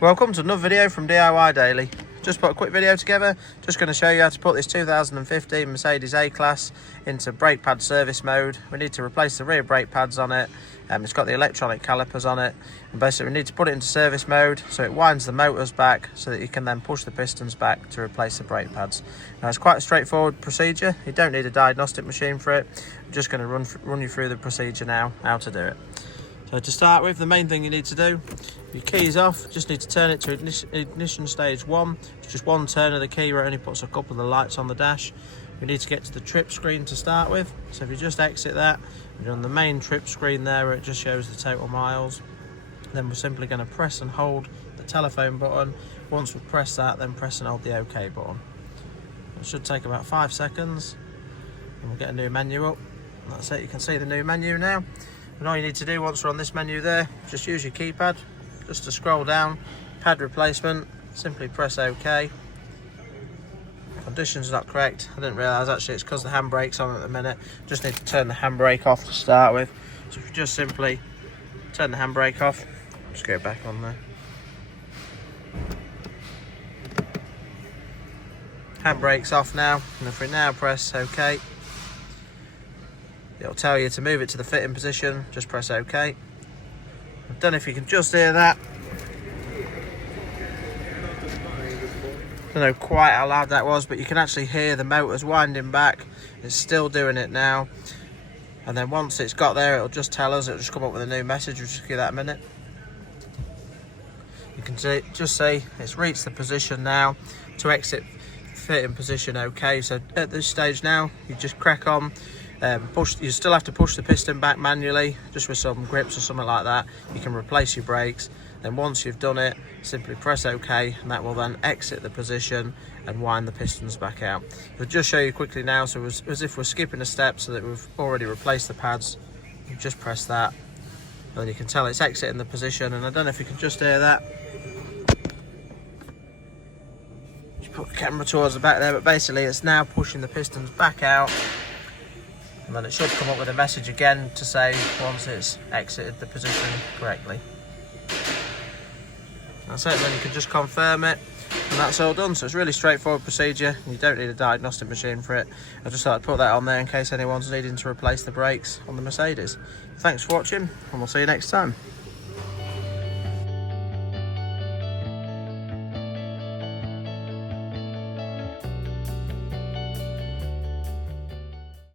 Welcome to another video from DIY Daily. Just put a quick video together, just going to show you how to put this 2015 Mercedes A-Class into brake pad service mode. We need to replace the rear brake pads on it. It's got the electronic calipers on it, and basically we need to put it into service mode so it winds the motors back so that you can then push the pistons back to replace the brake pads. Now it's quite a straightforward procedure. You don't need a diagnostic machine for it. I'm just going to run you through the procedure now, how to do it. So to start with, the main thing you need to do, your key's off, just need to turn it to ignition stage 1. It's just one turn of the key where it only puts a couple of the lights on the dash. We need to get to the trip screen to start with. So if you just exit that, you're on the main trip screen there where it just shows the total miles. Then we're simply going to press and hold the telephone button. Once we press that, then press and hold the OK button. It should take about 5 seconds and we'll get a new menu up. That's it, you can see the new menu now. And all you need to do once we're on this menu there, just use your keypad, just to scroll down, pad replacement, simply press OK. Conditions not correct. I didn't realise actually it's because the handbrake's on at the minute. Just need to turn the handbrake off to start with. So if you just simply turn the handbrake off, just go back on there. Handbrake's off now, and if we now press OK, it'll tell you to move it to the fitting position, just press OK. I don't know if you can just hear that. Don't know quite how loud that was, but you can actually hear the motors winding back. It's still doing it now. And then once it's got there, it'll just tell us, it'll just come up with a new message. We'll just give that a minute. You can just see it's reached the position now to exit fitting position OK. So at this stage now, you just crack on. You still have to push the piston back manually, just with some grips or something like that. You can replace your brakes. Then once you've done it, simply press OK, and that will then exit the position and wind the pistons back out. I'll just show you quickly now, so as if we're skipping a step so that we've already replaced the pads. You just press that, and then you can tell it's exiting the position, and I don't know if you can just hear that. Just put the camera towards the back there, but basically it's now pushing the pistons back out. And then it should come up with a message again to say once it's exited the position correctly. That's it, then you can just confirm it, and that's all done. So it's a really straightforward procedure, and you don't need a diagnostic machine for it. I just thought I'd put that on there in case anyone's needing to replace the brakes on the Mercedes. Thanks for watching, and we'll see you next time.